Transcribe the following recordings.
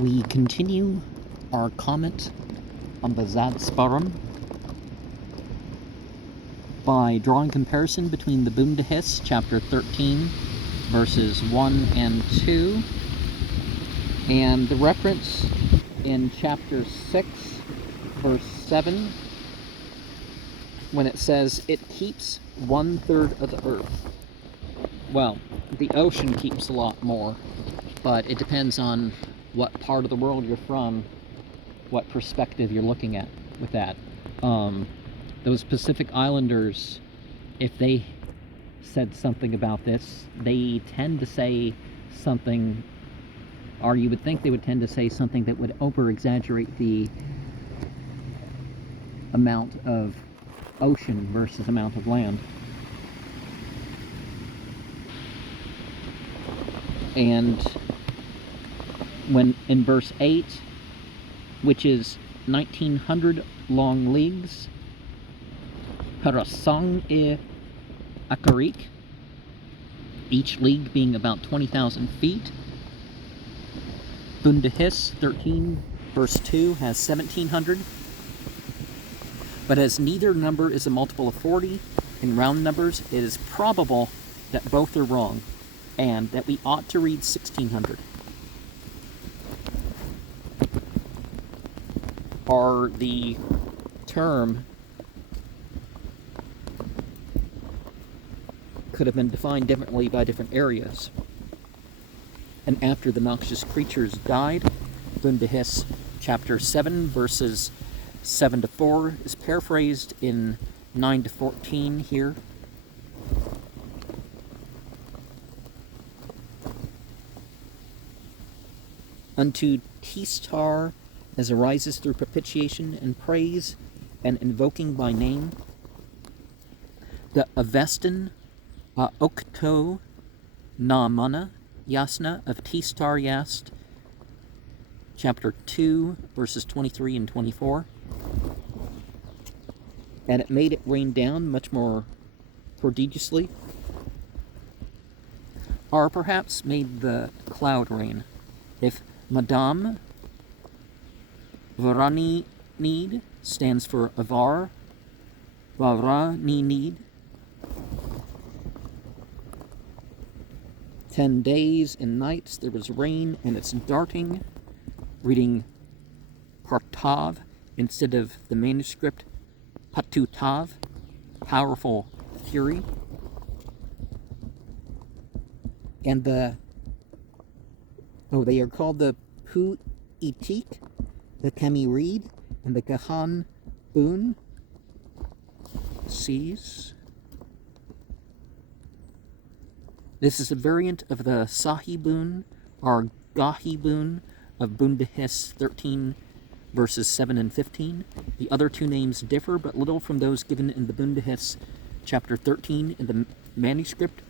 We continue our comment on the Zad Sparam by drawing comparison between the Bundahis, chapter 13, verses 1 and 2, and the reference in chapter 6, verse 7, when it says, "It keeps 1/3 of the earth." Well, the ocean keeps a lot more, but it depends on what part of the world you're from, what perspective you're looking at with that. Those Pacific Islanders, if they said something about this, they tend to say something, or you would think they would tend to say something that would over-exaggerate the amount of ocean versus amount of land. And when in verse 8, which is 1900 long leagues, Parasang e Akarik, each league being about 20,000 feet. Bundahis 13 verse 2 has 1700. But as neither number is a multiple of 40 in round numbers, it is probable that both are wrong, and that we ought to read 1600. Or the term could have been defined differently by different areas. And after the noxious creatures died, Bundahis chapter 7 verses 7 to 4 is paraphrased in 9 to 14 here. Unto Tistar, as arises through propitiation and praise and invoking by name, the Avestan Okto Namana Yasna of Tistar Yast, chapter 2, verses 23 and 24. And it made it rain down much more prodigiously, or perhaps made the cloud rain. If Madame Varani Need stands for Avar, Varani Need, 10 days and nights there was rain and it's darting, reading Partav instead of the manuscript Patutav, powerful fury. And they are called the Pu Itik, the Kemi Reed, and the Gahan Boon seas. This is a variant of the Sahibun or Gahibun of Bundahis 13 verses 7 and 15. The other two names differ but little from those given in the Bundahis chapter 13 in the manuscript.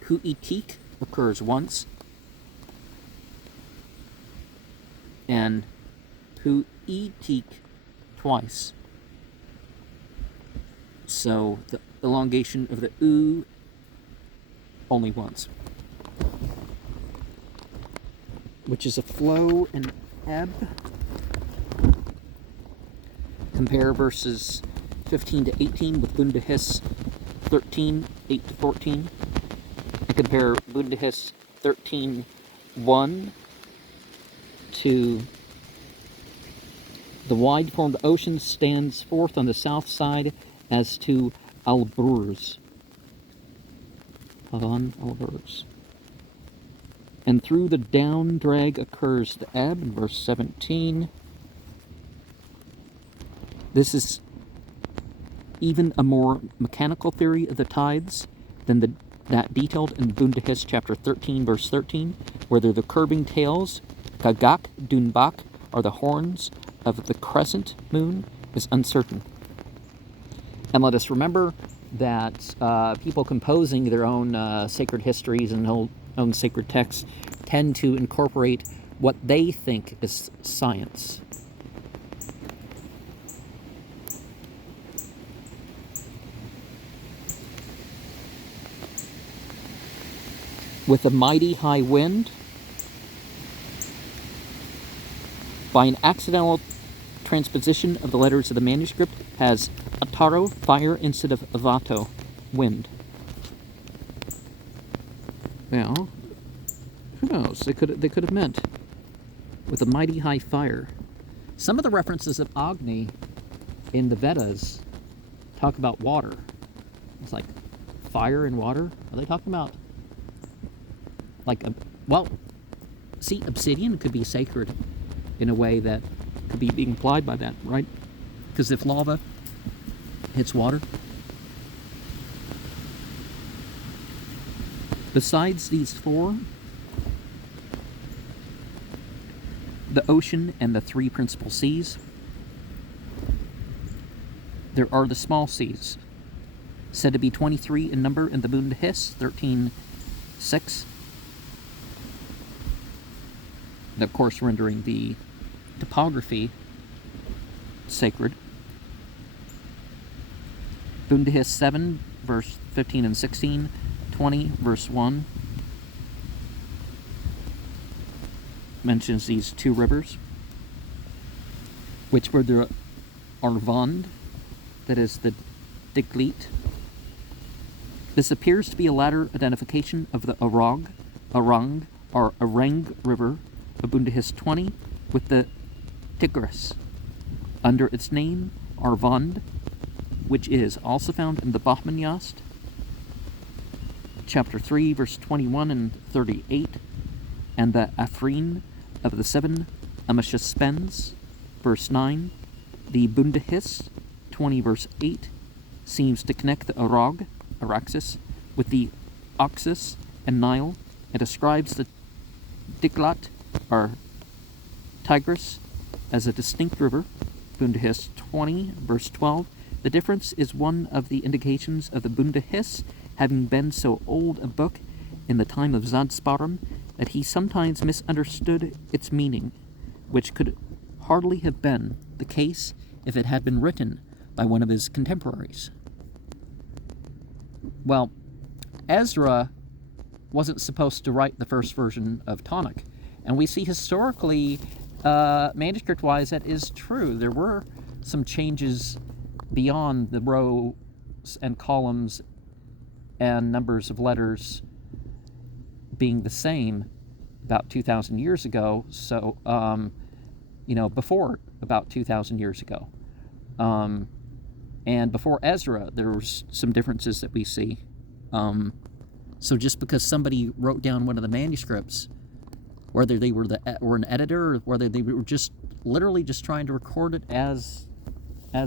Huitik occurs once, and Huitik twice. So the elongation of the U only once, which is a flow and ebb. Compare verses 15 to 18 with Bundahis 13, 8 to 14. And compare Bundahis 13, 1 to the wide-formed ocean stands forth on the south side as to Alburz. And through the down drag occurs the ebb in verse 17. This is even a more mechanical theory of the tides than that detailed in Bundahis chapter 13 verse 13, whether the curving tails, Kagak Dunbak, are the horns of the crescent moon is uncertain. And let us remember that people composing their own sacred histories and own sacred texts tend to incorporate what they think is science. With a mighty high wind, by an accidental transposition of the letters of the manuscript, has Ataro, fire, instead of Avato, wind. Well, who knows? They could have meant with a mighty high fire. Some of the references of Agni in the Vedas talk about water. It's like fire and water. Are they talking about like see, obsidian could be sacred in a way that could be implied by that, right? Because if lava hits water. Besides these four, the ocean and the three principal seas, there are the small seas, said to be 23 in number in the Bund Hiss, 13:6. And of course, rendering the topography sacred. Bund Hiss 7, verse 15 and 16, 20, verse 1, mentions these two rivers, which were the Arvand, that is the Diglit. This appears to be a latter identification of the Arang, or Arang River of Bund Hiss 20 with the Tigris, under its name Arvand, which is also found in the Bahmanyast, chapter 3, verse 21 and 38, and the Afrin of the seven Ameshaspens, verse 9. The Bund Hiss 20, verse 8, seems to connect the Araxes, with the Oxus and Nile, and describes the Diglat, or Tigris, as a distinct river. Bund Hiss 20, verse 12. The difference is one of the indications of the Bund Hiss having been so old a book in the time of Zad Sparam that he sometimes misunderstood its meaning, which could hardly have been the case if it had been written by one of his contemporaries. Well, Ezra wasn't supposed to write the first version of Tanakh, and we see historically, manuscript-wise, that is true. There were some changes beyond the rows and columns and numbers of letters being the same about 2,000 years ago, so, before about 2,000 years ago. And before Ezra, there was some differences that we see. So just because somebody wrote down one of the manuscripts, whether they were an editor or whether they were just literally just trying to record it as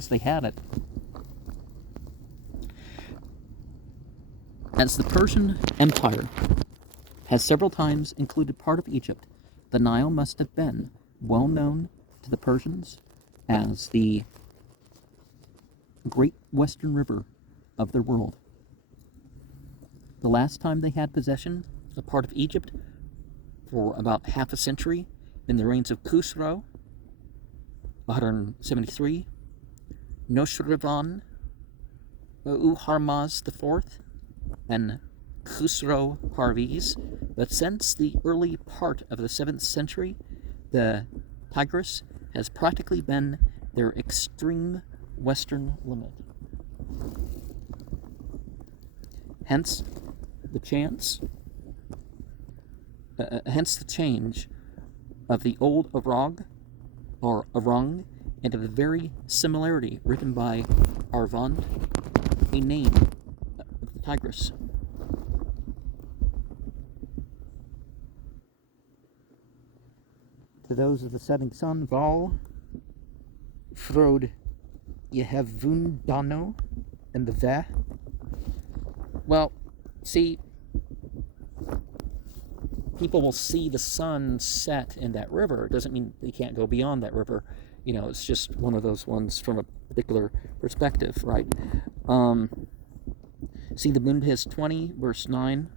they had it. As the Persian Empire has several times included part of Egypt, the Nile must have been well known to the Persians as the great western river of their world. The last time they had possession of part of Egypt for about half a century in the reigns of Khusro, 173, Noshirvan, Uharmaz IV, and Khusro Parviz, but since the early part of the 7th century, the Tigris has practically been their extreme western limit. Hence the change of the old Arag, or Arang, and of the very similarity written by Arvand, a name of the Tigris. To those of the setting sun, Val, Frode, Yehevundano, and the Ve. Well, see, people will see the sun set in that river. It doesn't mean they can't go beyond that river. It's just one of those ones from a particular perspective, right? See the Bund Hiss 20, verse 9,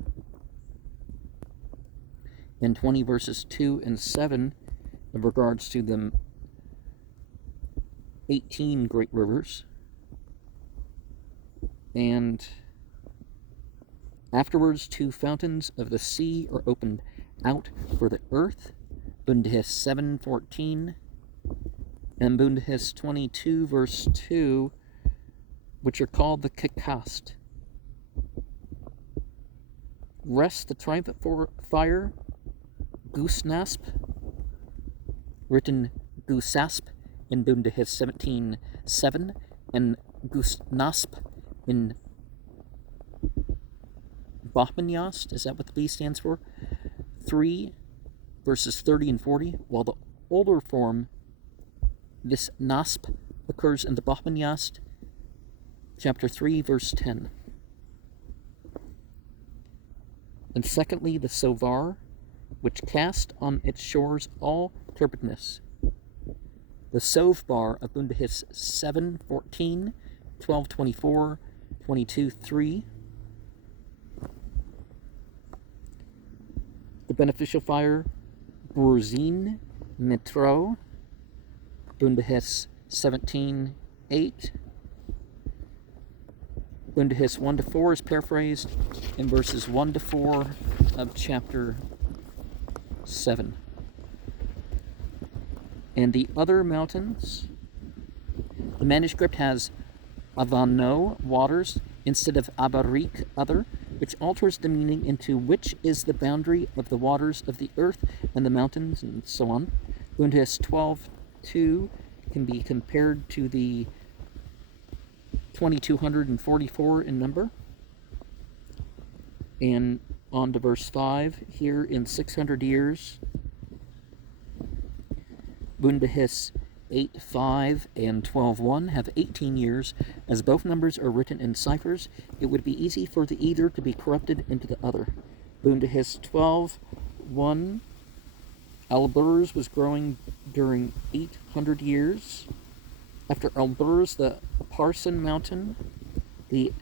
and 20 verses 2 and 7 in regards to the 18 great rivers. And afterwards, 2 fountains of the sea are opened out for the earth. Bund Hiss 7:14 and Bundahis 22, verse 2, which are called the Kikast. Rest the triumphant fire, Goosnasp, written Goosasp in Bundahis 17:7, and Goosnasp in Bahmanyast, is that what the B stands for? 3, verses 30 and 40, while the older form, this Nasp, occurs in the Bahmanyast, chapter 3, verse 10. And secondly, the Sovar, which cast on its shores all turbidness. The Sovbar of Bundahis 7:14, 12:24, 22:3. The beneficial fire, Burzin Metro, Bundahis 17:8. Bundahis 1-4 is paraphrased in verses 1-4 of chapter 7. And the other mountains, the manuscript has Avano, waters, instead of Abarik, other, which alters the meaning into which is the boundary of the waters of the earth and the mountains, and so on. Bundahis 12:2 can be compared to the 2244 in number. And on to verse 5, here in 600 years, Bundahis 8:5 and 12:1 have 18 years. As both numbers are written in ciphers, it would be easy for the either to be corrupted into the other. Bundahis 12:1, Alburz was growing during 800 years. After Alburz, the Parsen mountain, the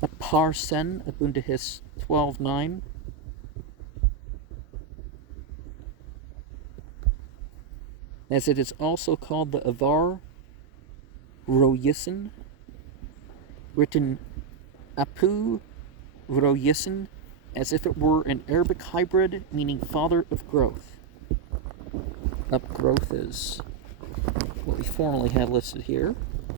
Aparsen of Bundahis 12:9. As it is also called the Avar Royisin, written Apu Royisin, as if it were an Arabic hybrid meaning father of growth. Upgrowth is what we formerly had listed here.